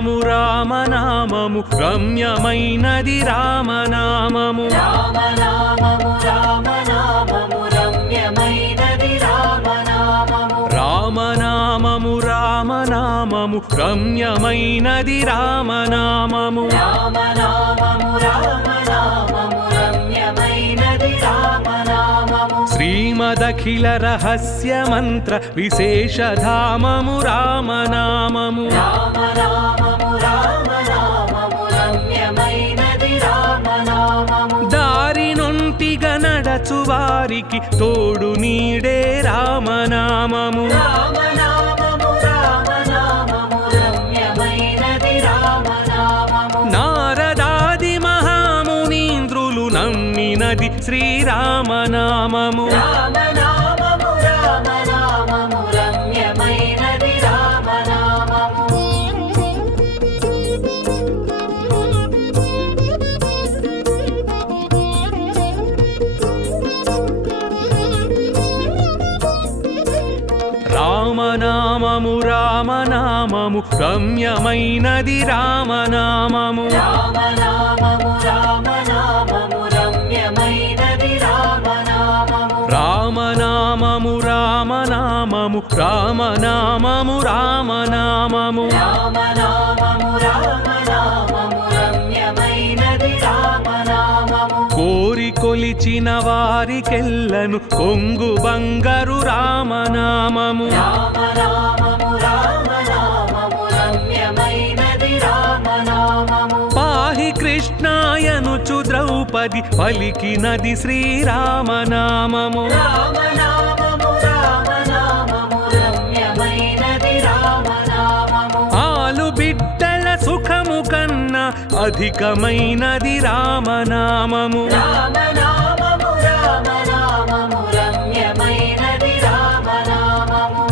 రామనామము రామనామము రమ్యమైనది రామనామము రామనామము రామనామము రమ్యమైనది రామనామము రామనామము రామనామము రమ్యమైనది రామనామము రామనామము రామనామము రమ్యమైనది రామనామము శ్రీమదఖిల రహస్య మంత్ర విశేషధామము రామనామము రామనామము రామనామము రమ్యమైనది రామనామము దారి నొంటిగా నడచు వారికి తోడు నీడే రామనామము రామనామము రామనామము రమ్యమైనది రామనామము నారదాది మహామునీంద్రులు నమ్మినది శ్రీరామనామము రామనామము రామనామము రమ్యమైనది రామనామము రామనామము రామనామము రమ్యమైనది రామనామము రామనామము రామనామము రమ్యమైనది రామనామము రామనామము రామనామము రామనామము రామనామము రామనామము రామనామము రమ్యమైనది రామనామము కోరి కొలిచిన వారికెల్లను కొంగు బంగారు రామనామము రామనామము రామనామము రమ్యమైనది రామనామము పాహి కృష్ణాయనుచు ద్రౌపది పలికినది శ్రీరామనామము రామనామము రామనామము రమ్యమైనది రామనామము ఆలు బిడ్డల సుఖము కన్నా అధికమైనది రామనామము రామనామము రామనామము రమ్యమైనది రామనామము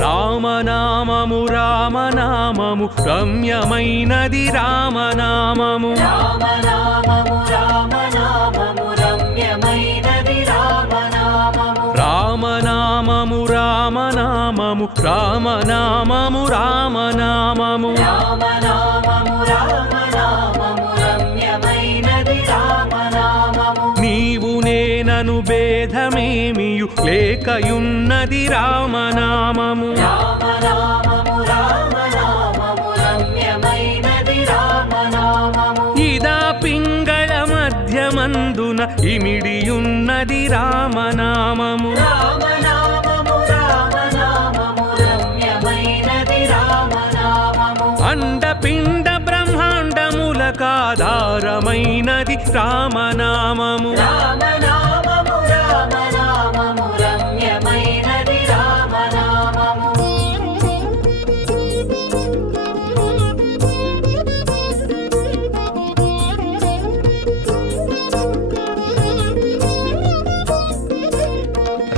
రామనామము రామనామము రమ్యమైనది రామనామము రామనామము రామనామము రమ్యమైనది రామనామము రామనామము రామనామము రామనామము రామనామము రామనామము రామనామము రమ్యమైనది రామనామము నీవు నేనను భేదమేమియు లేకయున్నది రామనామము రామనామము రామనామము రమ్యమైనది రామనామము ఇదా పింగళ మధ్యమందున ఇమిడియున్నది రామనామము రామనామము రామనామము రమ్యమైనది రామనామము అండపిండ బ్రహ్మాండములకాధారమైనది రామనామము రామనామము రామనామము రమ్యమైనది రామనామము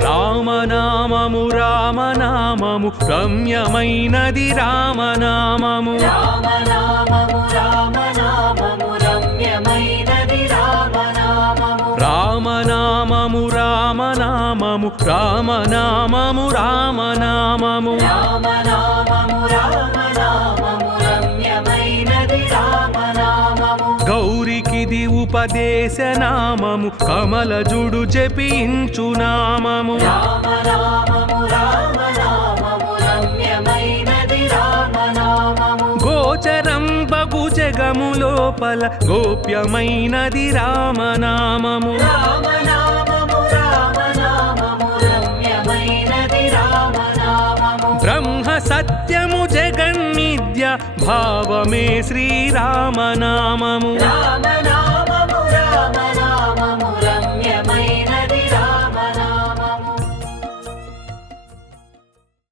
రామనామము రామనామము రమ్యమైనది రామనామము రామనామము రామనామము రమ్యమైనది రామనామము రామనామము రామనామము రామనామము రామనామము రామనామము రామనామము రమ్యమైనది రామనామము గౌరికిది ఉపదేశనామము కమలజుడు జపించు నామము రామనామము రామనామము రమ్యమైనది రామనామము గోచరం బగు జగము లోపల గోప్యమైనది రామనామము రామనామము రామనామము రమ్యమైనది రామనామము బ్రహ్మ సత్యము జగన్మిథ్య భావమే శ్రీరామనామము రామనామము రామనామము